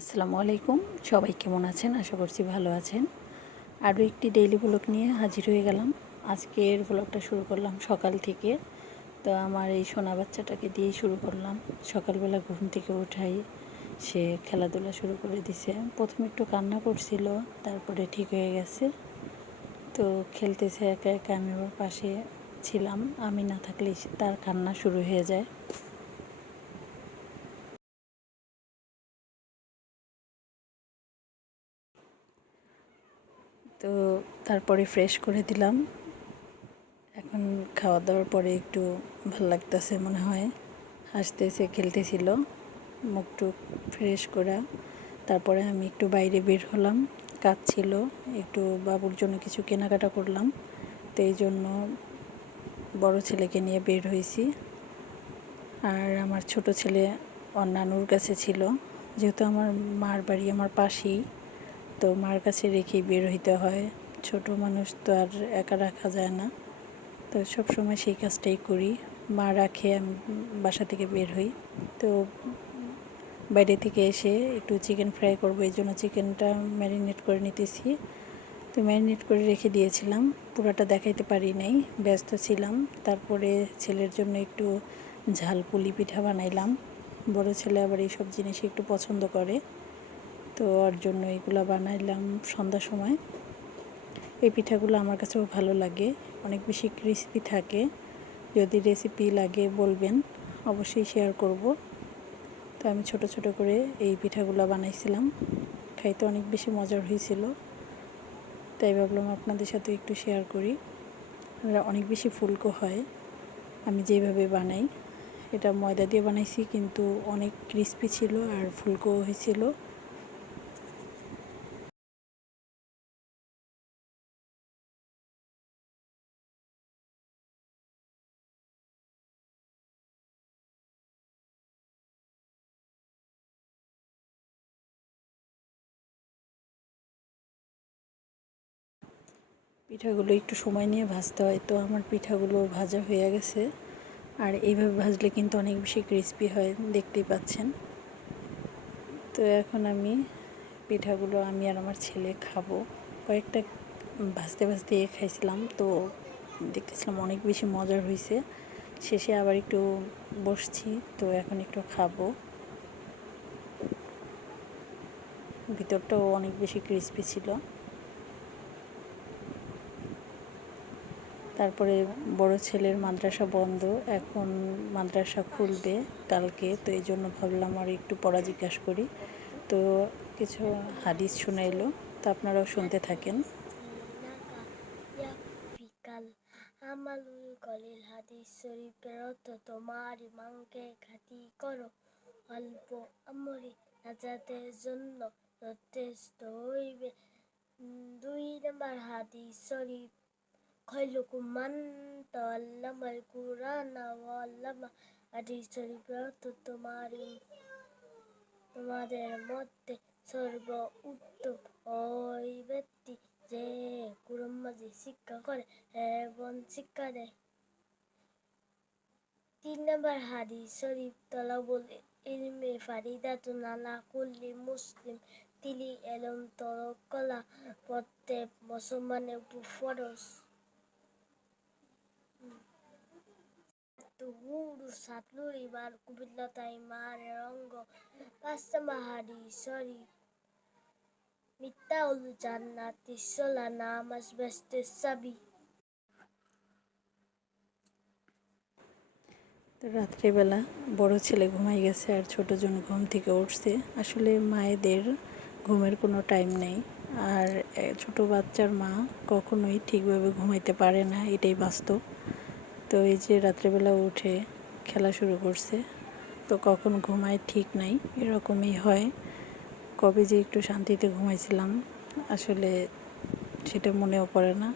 আসসালামু আলাইকুম। সবাই কেমন আছেন? আশা করছি ভালো আছেন। আরও একটি ডেইলি ব্লগ নিয়ে হাজির হয়ে গেলাম। আজকের ব্লগটা শুরু করলাম সকাল থেকে। তো আমার এই সোনা বাচ্চাটাকে দিয়েই শুরু করলাম। সকালবেলা ঘুম থেকে উঠাই, সে খেলাধুলা শুরু করে দিছে। প্রথমে একটু কান্না করছিল, তারপরে ঠিক হয়ে গেছে। তো খেলতেছে একা একা, আমি ওর পাশে ছিলাম। আমি না থাকলে তার কান্না শুরু হয়ে যায়। তো তারপরে ফ্রেশ করে দিলাম। এখন খাওয়া দাওয়ার পরে একটু ভালো লাগতেছে মনে হয়। হাসতেছে, খেলতেছিল মুখটুক ফ্রেশ করা। তারপরে আমি একটু বাইরে বের হলাম, কাজ ছিল, একটু বাবুর জন্য কিছু কেনাকাটা করলাম। তো এই জন্য বড় ছেলেকে নিয়ে বের হয়েছি। আর আমার ছোট ছেলে নানুর কাছে ছিল। যেহেতু আমার মার বাড়ি আমার পাশেই তো মার কাছে রেখেই বের হইতে হয়। ছোট মানুষ তো আর একা রাখা যায় না। তো সব সময় সেই কাজটাই করি। মা রাখে, আমি বাসা থেকে বের হই। তো বাইরে থেকে এসে একটু চিকেন ফ্রাই করব, এই জন্য চিকেনটা ম্যারিনেট করে নিতেছি। তো ম্যারিনেট করে রেখে দিয়েছিলাম। পুরোটা দেখাইতে পারি নাই, ব্যস্ত ছিলাম। তারপরে ছেলের জন্য একটু ঝাল পুলি পিঠা বানাইলাম। বড় ছেলে আবার এইসব জিনিস একটু পছন্দ করে। তো ওর জন্য এগুলো বানাইলাম সন্ধ্যার সময়। এই পিঠাগুলো আমার কাছেও ভালো লাগে, অনেক বেশি ক্রিস্পি থাকে। যদি রেসিপি লাগে বলবেন, অবশ্যই শেয়ার করব। তো আমি ছোট ছোট করে এই পিঠাগুলো বানাইছিলাম, খাইতে অনেক বেশি মজার হয়েছিল। তাই ভাবলাম আপনাদের সাথে একটু শেয়ার করি। অনেক বেশি ফুলকো হয়, আমি যেভাবে বানাই। এটা ময়দা দিয়ে বানাইছি, কিন্তু অনেক ক্রিস্পি ছিল আর ফুলকো হয়েছিল। পিঠাগুলো একটু সময় নিয়ে ভাজতে হয়, তো আমার পিঠাগুলো ভাজা হয়ে গেছে। আর এইভাবে ভাজলে কিন্তু অনেক বেশি ক্রিস্পি হয়, দেখতেই পাচ্ছেন। তো এখন আমি পিঠাগুলো আমি আর আমার ছেলে খাব। কয়েকটা ভাজতে ভাজতে খাইছিলাম, তো দেখতেছিলাম অনেক বেশি মজার হয়েছে শেষে আবার একটু বসছি, তো এখন একটু খাব। ভিতরটাও অনেক বেশি ক্রিস্পি ছিল। তারপরে বড় ছেলের মাদ্রাসা বন্ধ, এখন মাদ্রাসা খুলবে কালকে, তো এই জন্য ভাবলাম আর একটু পড়া জিজ্ঞাসা করি। তো কিছু হাদিস শুনাইলো তো আপনারাও শুনতে থাকেন। আমালুল কলিল হাদিস শরীফের অর্থ, তোমার ইমানকে খাতি করো, অল্প আমরি নাজাতের জন্য যথেষ্ট হইবে। দুই নম্বর হাদিস শরীফ মান তাআল্লামাল কুরআন ওয়া তোমার তোমাদের মধ্যে সর্ব উত্তম ওই ব্যক্তি যে মাজিদ শিক্ষা করে এবং শিক্ষা দেয় তিন নম্বর হাদিস শরীফ তলাবুল ইলমে ফারিদাতুন আলা কুল্লি মুসলিম তিলি এলম তরকলা প্রত্যেক মুসলমানের উপর ফরজ Satluri bar kubilata imar rongo pasama hari sorry Mitaul jannati sola namas beste sabi তো রাত্রিবেলা বড় ছেলে ঘুমাই গেছে আর ছোটো জন ঘুম থেকে উঠছে আসলে মায়েদের ঘুমের কোনো টাইম নেই আর ছোট বাচ্চার মা কখনোই ঠিকভাবে ঘুমাইতে পারে না এটাই বাস্তব তো এই যে রাত্রেবেলা উঠে খেলা শুরু করছে, তো কখন ঘুমায় ঠিক নাই, এরকমই হয়। কবে যে একটু শান্তিতে ঘুমাইছিলাম, আসলে সেটা মনেও পড়ে না।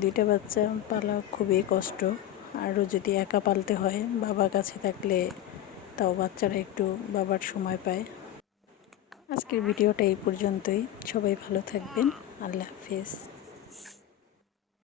দুইটা বাচ্চা পালা খুবই কষ্ট, আরও যদি একা পালতে হয়, বাবার কাছে থাকলে তাও বাচ্চারা একটু বাবার সময় পায়। আজকের ভিডিওটা এই পর্যন্তই, সবাই ভালো থাকবেন, আল্লাহ হাফিজ।